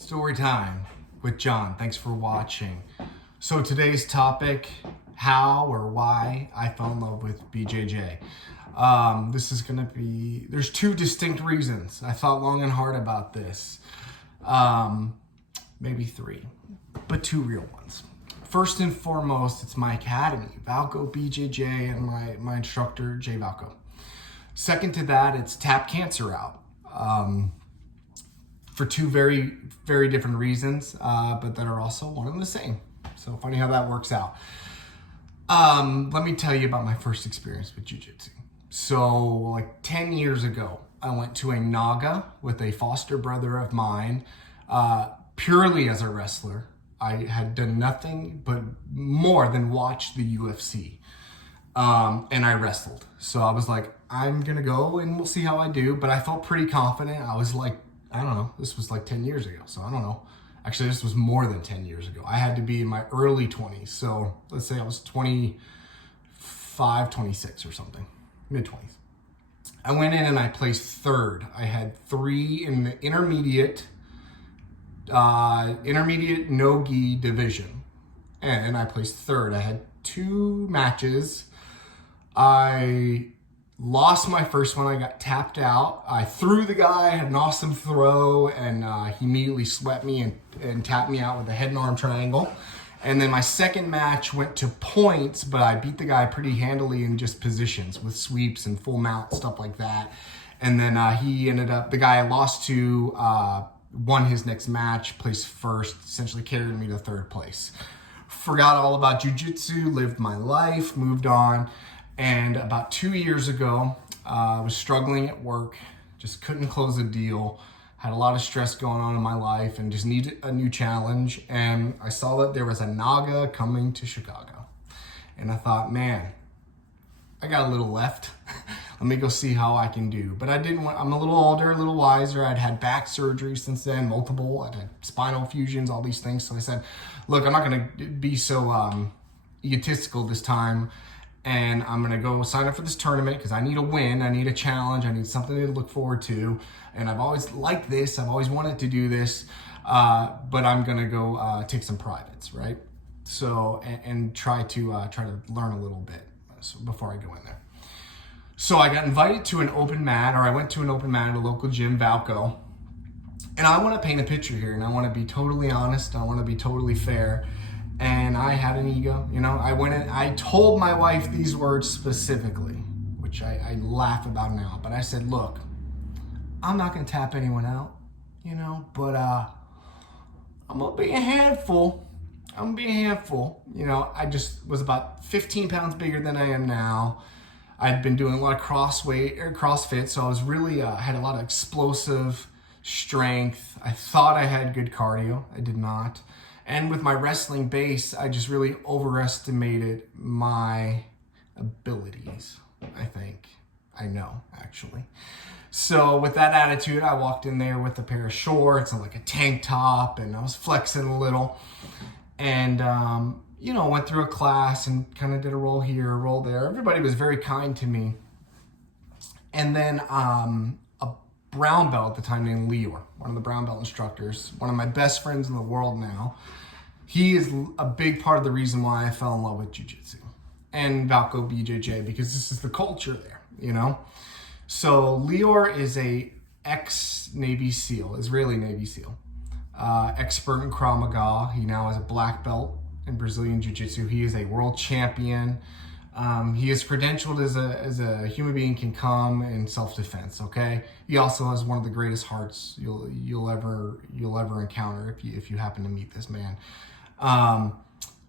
Story time with John. Thanks for watching. So today's topic, how or why I fell in love with BJJ. This is gonna be, there's two distinct reasons. I thought long and hard about this. Maybe three, but two real ones. First and foremost, it's my academy, Valko BJJ, and my instructor, Jay Valko. Second to that, it's Tapcancerout. For two very, very different reasons, but that are also one and the same. So funny how that works out. Let me tell you about my first experience with jiu-jitsu. So like 10 years ago, I went to a Naga with a foster brother of mine, purely as a wrestler. I had done nothing but more than watch the UFC. And I wrestled. So I was like, I'm gonna go and we'll see how I do. But I felt pretty confident. I was like, I don't know, this was like 10 years ago. So I don't know. Actually, this was more than 10 years ago. I had to be in my early 20s. So let's say I was 25, 26 or something, mid 20s. I went in and I placed third. I had three in the intermediate no-gi division. And I placed third. I had two matches. I lost my first one. I got tapped out. I threw the guy, had an awesome throw, and he immediately swept me and tapped me out with a head and arm triangle. And then my second match went to points, but I beat the guy pretty handily in just positions with sweeps and full mount, stuff like that. And then he ended up, the guy I lost to won his next match, placed first, essentially carried me to third place. Forgot all about jiu-jitsu, lived my life, moved on. And about 2 years ago, I was struggling at work, just couldn't close a deal, had a lot of stress going on in my life and just needed a new challenge. And I saw that there was a Naga coming to Chicago. And I thought, man, I got a little left. Let me go see how I can do. But I didn't want, I'm a little older, a little wiser. I'd had back surgery since then, multiple. I'd had spinal fusions, all these things. So I said, look, I'm not gonna be so egotistical this time. And I'm gonna go sign up for this tournament because I need a win, I need a challenge, I need something to look forward to. And I've always liked this, I've always wanted to do this, but I'm gonna go take some privates, right? So, and try to learn a little bit before I go in there. So I got invited to an open mat, or I went to an open mat at a local gym, Valko. And I wanna paint a picture here, and I wanna be totally honest, I wanna be totally fair. And I had an ego, you know. I went in, I told my wife these words specifically, which I laugh about now. But I said, look, I'm not gonna tap anyone out, you know, but I'm gonna be a handful. I'm gonna be a handful. You know, I just was about 15 pounds bigger than I am now. I'd been doing a lot of CrossFit, so I was really, had a lot of explosive strength. I thought I had good cardio, I did not. And with my wrestling base, I just really overestimated my abilities, I think. I know, actually. So with that attitude, I walked in there with a pair of shorts and like a tank top, and I was flexing a little. And, you know, went through a class and kind of did a roll here, a roll there. Everybody was very kind to me. And then a brown belt at the time named Leor, one of the brown belt instructors, one of my best friends in the world now. He is a big part of the reason why I fell in love with jiu-jitsu and Valko BJJ, because this is the culture there, you know? So Leor is a ex-Navy SEAL, Israeli Navy SEAL, expert in Krav Maga. He now has a black belt in Brazilian Jiu-Jitsu. He is a world champion. He is credentialed as a human being can come in self-defense. Okay. He also has one of the greatest hearts you'll ever encounter if you happen to meet this man.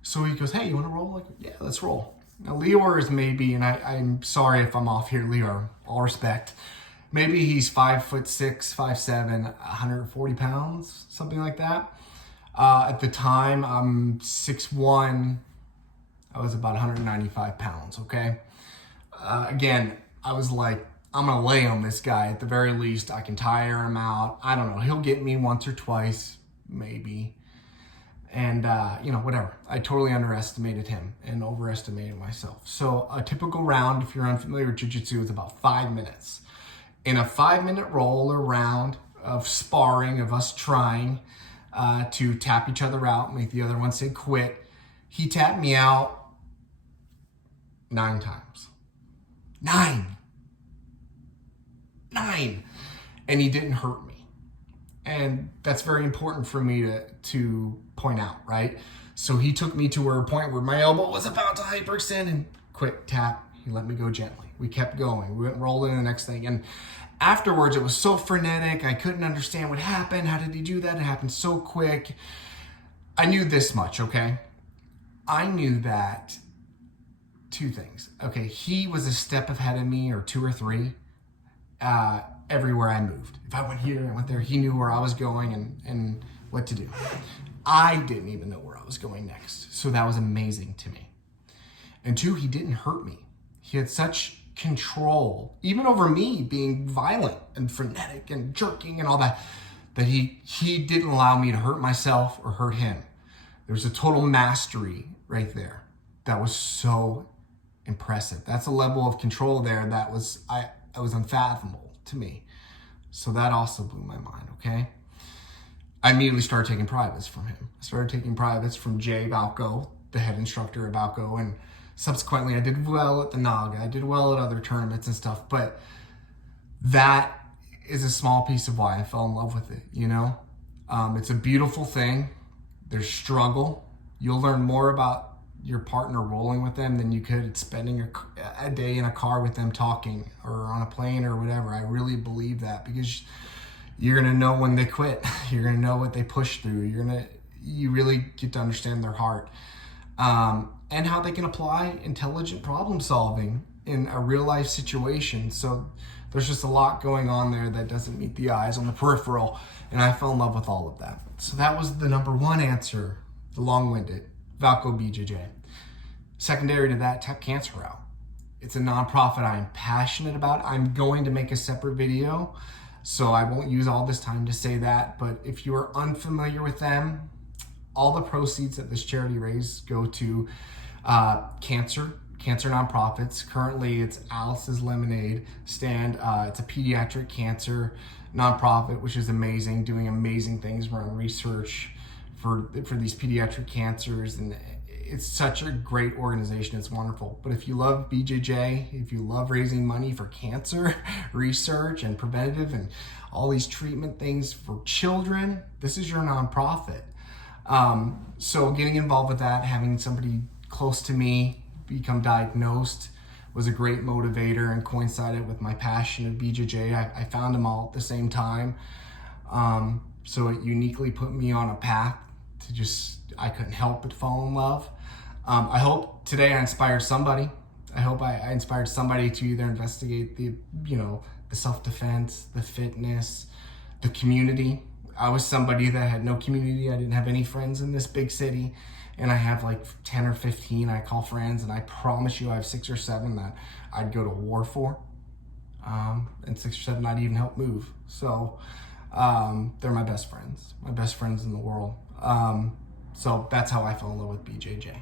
So he goes, hey, you want to roll? Like, yeah, let's roll. Now Leor is maybe, and I'm sorry if I'm off here, Leor, all respect. Maybe he's 5'6", 5'7", 140 pounds, something like that. At the time, I'm 6'1". I was about 195 pounds, okay? Again, I was like, I'm gonna lay on this guy at the very least. I can tire him out. I don't know, he'll get me once or twice, maybe. And, you know, whatever. I totally underestimated him and overestimated myself. So a typical round, if you're unfamiliar with jiu-jitsu, is about 5 minutes. In a 5-minute roll or round of sparring, of us trying, to tap each other out, make the other one say quit. He tapped me out 9 times. 9. And he didn't hurt me. And that's very important for me to point out, right? So he took me to a point where my elbow was about to hyperextend and quick tap. He let me go gently. We kept going. We went rolling to the next thing. And afterwards, it was so frenetic. I couldn't understand what happened. How did he do that? It happened so quick. I knew this much, okay? I knew that 2 things. Okay, he was a step ahead of me, or 2 or 3, everywhere I moved. If I went here, I went there, he knew where I was going and what to do. I didn't even know where I was going next. So that was amazing to me. And 2, he didn't hurt me. He had such control, even over me being violent and frenetic and jerking and all that, that he didn't allow me to hurt myself or hurt him. There was a total mastery right there. That was so impressive. That's a level of control there that was unfathomable to me. So that also blew my mind, okay? I immediately started taking privates from him. I started taking privates from Jay Valko, the head instructor at Valko, and subsequently I did well at the Naga. I did well at other tournaments and stuff, but that is a small piece of why I fell in love with it, you know? It's a beautiful thing. There's struggle. You'll learn more about your partner rolling with them than you could spending a day in a car with them talking or on a plane or whatever. I really believe that, because you're going to know when they quit. You're going to know what they push through. You really get to understand their heart, and how they can apply intelligent problem solving in a real life situation. So there's just a lot going on there that doesn't meet the eyes on the peripheral. And I fell in love with all of that. So that was the number 1 answer, the long-winded, Valko BJJ. Secondary to that, Tapcancerout. It's a nonprofit I am passionate about. I'm going to make a separate video, so I won't use all this time to say that. But if you are unfamiliar with them, all the proceeds that this charity raises go to cancer nonprofits. Currently, it's Alice's Lemonade Stand. It's a pediatric cancer nonprofit, which is amazing, doing amazing things around research for these pediatric cancers, and it's such a great organization. It's wonderful. But if you love BJJ, if you love raising money for cancer research and preventative and all these treatment things for children, this is your nonprofit. So getting involved with that, having somebody close to me become diagnosed was a great motivator and coincided with my passion of BJJ. I found them all at the same time. So it uniquely put me on a path to I couldn't help but fall in love. I hope today I inspired somebody. I hope I inspired somebody to either investigate the self-defense, the fitness, the community. I was somebody that had no community. I didn't have any friends in this big city. And I have like 10 or 15 I call friends, and I promise you I have 6 or 7 that I'd go to war for. And 6 or 7 I'd even help move. So they're my best friends in the world. So that's how I fell in love with BJJ.